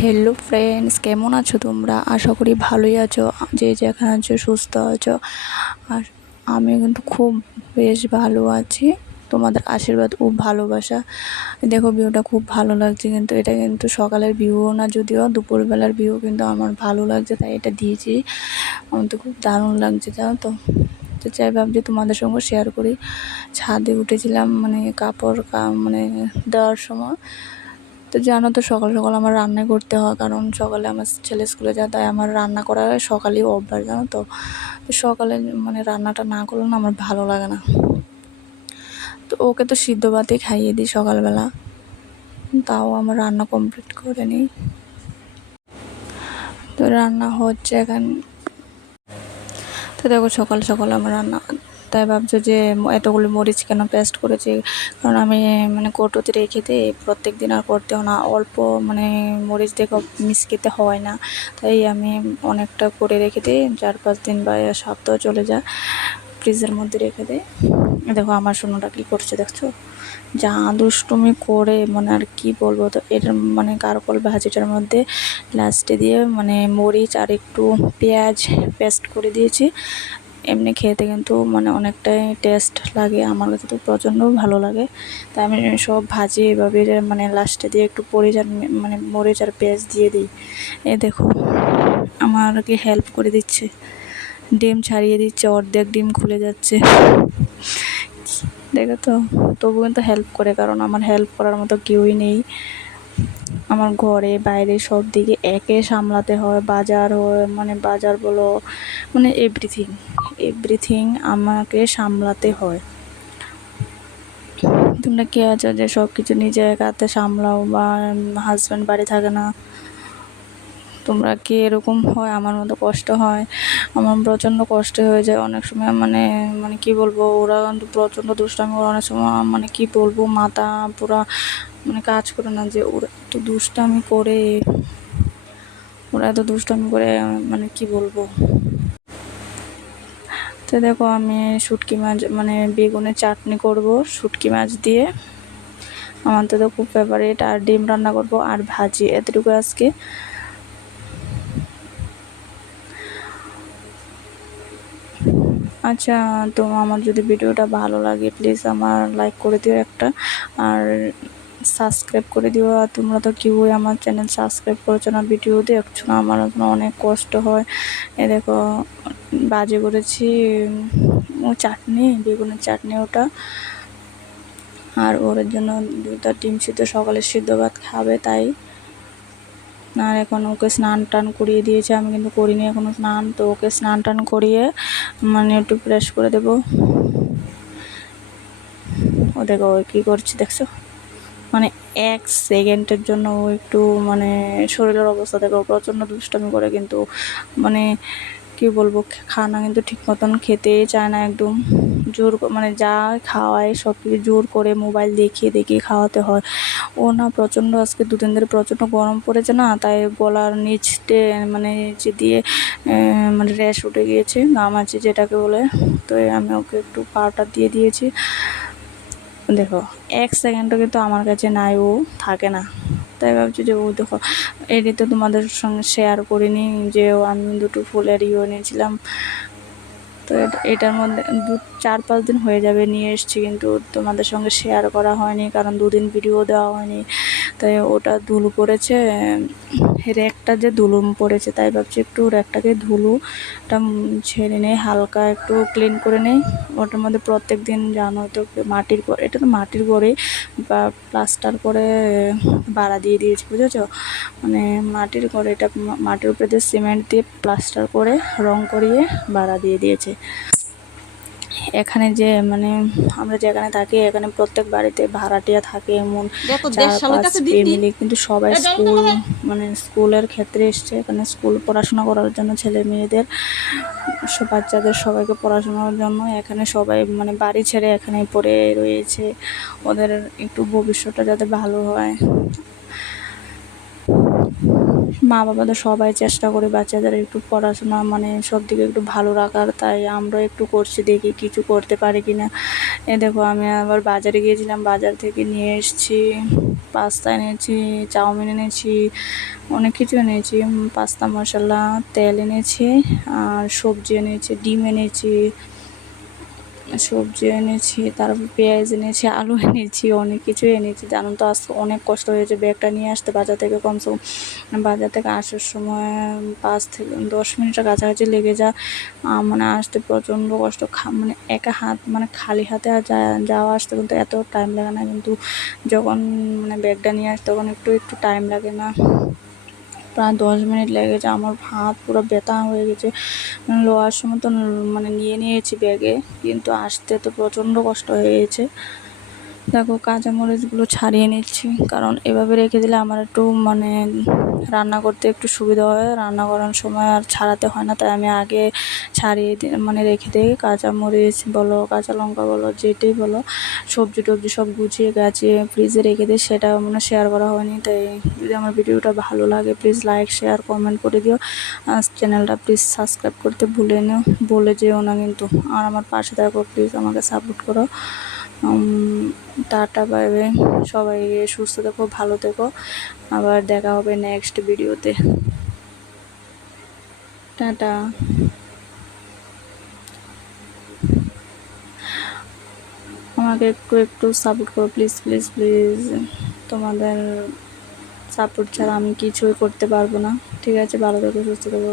Hello friends কেমন আছো তোমরা? আশা করি ভালোই আছো। যে যেখানে আছো, সুস্থ আছো। আর আমি কিন্তু খুব বেশ ভালো আছি। তোমাদের আশীর্বাদ ও ভালোবাসা। দেখো ভিউটা খুব ভালো লাগছে কিন্তু। এটা কিন্তু সকালের ভিউ না, যদিও দুপুরবেলার ভিউ কিন্তু আমার ভালো লাগছে, তাই এটা দিয়েছি। আমার তো খুব দারুণ লাগছে, জানো তো। তো চাই ভাবছি তোমাদের সঙ্গে শেয়ার করি। ছাদে উঠেছিলাম মানে কাপড় মানে দেওয়ার সময়। তো জানো তো সকাল সকাল আমার রান্না করতে হয়, কারণ সকালে আমার ছেলে স্কুলে যায়, তাই আমার রান্না করা সকালেই অভ্যাস, জানো তো। তো সকালে মানে রান্নাটা না করলে না আমার ভালো লাগে না। তো ওকে তো সিদ্ধ ভাতই খাইয়ে দিই সকালবেলা। তাও আমার রান্না কমপ্লিট করে নিই। তো রান্না হচ্ছে এখন। তো দেখো সকাল সকাল আমার রান্না তাই ভাবছ যে এতগুলো মরিচ কেন পেস্ট করেছি? কারণ আমি মানে কৌটোতে রেখে দিই, প্রত্যেক দিন আর করতে হয় না। অল্প মানে মরিচ দেখো মিশকেতে হয় না। তাই আমি অনেকটা করে রেখে দিই, চার পাঁচ দিন বা সপ্তাহ চলে যায়, ফ্রিজের মধ্যে রেখে দিই। দেখো আমার সোনাটা কী করছে, দেখছ? যা দুষ্টুমি করে মানে আর কি বলব? তো এটার মানে কারকল ভাজিটার মধ্যে লাস্টে দিয়ে মানে মরিচ আর একটু পেঁয়াজ পেস্ট করে দিয়েছি। এমনি খেতে কিন্তু মানে অনেকটাই টেস্ট লাগে। আমার কাছে তো প্রচণ্ড ভালো লাগে। তাই আমি সব ভাজি এভাবে মানে লাস্টে দিয়ে একটু পরিচ আর মানে মরিচ আর পেঁয়াজ দিয়ে দিই। এ দেখো আমারকে হেল্প করে দিচ্ছে। ডিম ছাড়িয়ে দিচ্ছে, অর্ধেক ডিম খুলে যাচ্ছে। দেখো তো তবু কিন্তু হেল্প করে, কারণ আমার হেল্প করার মতো কেউই নেই। আমার ঘরে, বাইরে সব দিকে একে সামলাতে হয়, বাজার হয় মানে বাজার বলো মানে এভরিথিং এভরিথিং আমাকে সামলাতে হয়। তোমরা কে আছো যে সব কিছু নিজে এক হাতে সামলাও বা হাজব্যান্ড বাড়ি থাকে না? তোমরা কি এরকম হয়? আমার মতো কষ্ট হয়? আমার প্রচণ্ড কষ্ট হয়ে যায়। অনেক সময় মানে মানে কি বলব, ওরা কিন্তু প্রচণ্ড দুষ্টামি করে। অনেক সময় মানে কি বলব, মাথা পুরা মানে কাজ করে না যে ওরা এত দুষ্টামি করে। ওরা এত দুষ্টামি করে মানে কি বলব? তো দেখো আমি শুটকি মাছ মানে বেগুনের চাটনি করব, শুটকি মাছ দিয়ে। আমার তো খুব ফেভারিট আর ডিম রান্না করব, আর ভাজি, এতটুকু আজকে। আচ্ছা তো আমার যদি ভিডিওটা ভালো লাগে প্লিজ আমার লাইক করে দিও একটা। আর সাবস্ক্রাইব করে দিও। আর তোমরা তো কেউই আমার চ্যানেল সাবস্ক্রাইব করেছ না ভিডিও দেখছ না, আমার অনেক কষ্ট হয়। এ দেখো, বাজে করেছি চাটনি, বেগুনের চাটনি ওটা। আর ওর জন্য দুটা ডিম সিদ্ধ, সকালে সিদ্ধ ভাত খাবে তাই। আর এখন ওকে স্নান টান করিয়ে দিয়েছে, আমি কিন্তু করিনি এখনও স্নান, তো ওকে স্নান টান করিয়ে মানে একটু ফ্রেশ করে দেবো। ও দেখো কী করছে, দেখছ? মানে এক সেকেন্ডের জন্য ও একটু মানে শরীরের অবস্থা দেখো প্রচণ্ড দুষ্টামি করে কিন্তু মানে কি বলব, খানা কিন্তু ঠিক মতন খেতেই চায় না একদম। জোর মানে যা খাওয়ায় সব কিছু জোর করে মোবাইল দেখিয়ে দেখিয়ে খাওয়াতে হয়। ও না প্রচণ্ড, আজকে দু দিন ধরে প্রচণ্ড গরম পড়েছে না, তাই গলার নিচটে মানে নিচে দিয়ে মানে র্যাশ উঠে গিয়েছে, গামাচি যেটাকে বলে। তো আমি ওকে একটু পাউডার দিয়ে দিয়েছি। দেখো, এক সেকেন্ডও কিন্তু আমার কাছে নাই, ও থাকে না। তাই ভাবছি যে, ও দেখো এটি তো তোমাদের সঙ্গে শেয়ার করিনি যে, আমি দুটো ফুলের ইয়ে নিয়েছিলাম তো এটার মধ্যে দু, চার পাঁচ দিন হয়ে যাবে নিয়ে এসেছি কিন্তু তোমাদের সঙ্গে শেয়ার করা হয়নি কারণ দুদিন ভিডিও দেওয়া হয়নি। তাই ওটা ধুলো পড়েছে র্যাকটা যে ধুলুম পড়েছে তাই ভাবছি একটু র্যাকটাকে ধুলোটা ছেড়ে নেই, হালকা একটু ক্লিন করে নেই। ওটার মধ্যে প্রত্যেক দিন জানো তো মাটির এটা তো মাটির ঘরেই বা প্লাস্টার করে বাড়া দিয়ে দিয়েছি, বুঝেছ? মানে মাটির ঘরে এটা মাটির উপরে দিয়ে সিমেন্ট দিয়ে প্লাস্টার করে রং করিয়ে বাড়া দিয়ে দিয়েছে। এখানে যে মানে আমরা যেখানে থাকি এখানে প্রত্যেক বাড়িতে ভাড়াটিয়া থাকে এমন ফ্যামিলি কিন্তু সবাই স্কুল মানে স্কুলের ক্ষেত্রে এসছে। এখানে স্কুল পড়াশোনা করার জন্য ছেলে মেয়েদের সব বাচ্চাদের সবাইকে পড়াশোনার জন্য এখানে সবাই মানে বাড়ি ছেড়ে এখানে পড়ে রয়েছে। ওদের একটু ভবিষ্যৎটা যাতে ভালো হয়। মা বাবাদের সবাই চেষ্টা করে বাচ্চাদের একটু পড়াশোনা মানে সব দিকে একটু ভালো রাখার, তাই আমরা একটু করছি, দেখি কিছু করতে পারি কি না এ দেখো, আমি আবার বাজারে গিয়েছিলাম, বাজার থেকে নিয়ে এসেছি, পাস্তা এনেছি, চাউমিন এনেছি, অনেক কিছু এনেছি পাস্তা মশলা, তেল এনেছি, আর সবজি এনেছি, ডিম এনেছি সবজি এনেছি তারপর পেঁয়াজ এনেছি আলু এনেছি অনেক কিছু এনেছি। জানো তো আজকে অনেক কষ্ট হয়েছে ব্যাগটা নিয়ে আসতে বাজার থেকে কম বাজার থেকে আসার সময় পাঁচ থেকে দশ মিনিটের কাছাকাছি লেগে আহ, মানে আসতে প্রচণ্ড কষ্ট মানে একা হাত মানে খালি হাতে আর যা- যাওয়া আসতে কিন্তু এত টাইম লাগে না। কিন্তু যখন মানে ব্যাগটা নিয়ে আসে তখন একটু একটু টাইম লাগে না। প্রায় দশ মিনিট লেগেছে, আমার হাত পুরো ব্যথা হয়ে গেছে। মানে লোয়ার সময় তো মানে নিয়ে নিয়েছি ব্যাগে, কিন্তু আসতে তো প্রচণ্ড কষ্ট হয়ে গেছে। দেখো কাঁচামরিচগুলো ছাড়িয়ে নিচ্ছি। কারণ এভাবে রেখে দিলে আমার একটু মানে রান্না করতে একটু সুবিধা হয়। রান্না করার সময় আর ছাড়াতে হয় না। তাই আমি আগে ছাড়িয়ে মানে রেখে দিই। কাঁচামরিচ বলো, কাঁচা লঙ্কা বলো, যেটাই বলো, সবজি টবজি সব গুছিয়ে গাছিয়ে ফ্রিজে রেখে দিই। সেটা মানে শেয়ার করা হয়নি। তাই যদি আমার ভিডিওটা ভালো লাগে প্লিজ লাইক শেয়ার কমেন্ট করে দিও। আর চ্যানেলটা প্লিজ সাবস্ক্রাইব করতে ভুলে নিও বলে যেও না কিন্তু। আর আমার পাশে থাকো প্লিজ আমাকে সাপোর্ট করো। Tata, bye bye. সবাই সুস্থ থেকো, ভালো থেকো। আবার দেখা হবে নেক্সট ভিডিওতে টাটা। আমাকে একটু একটু সাপোর্ট করো প্লিজ প্লিজ প্লিজ তোমাদের সাপোর্ট ছাড়া আমি কিছুই করতে পারব না। ঠিক আছে, ভালো থেকো, সুস্থ থেকো।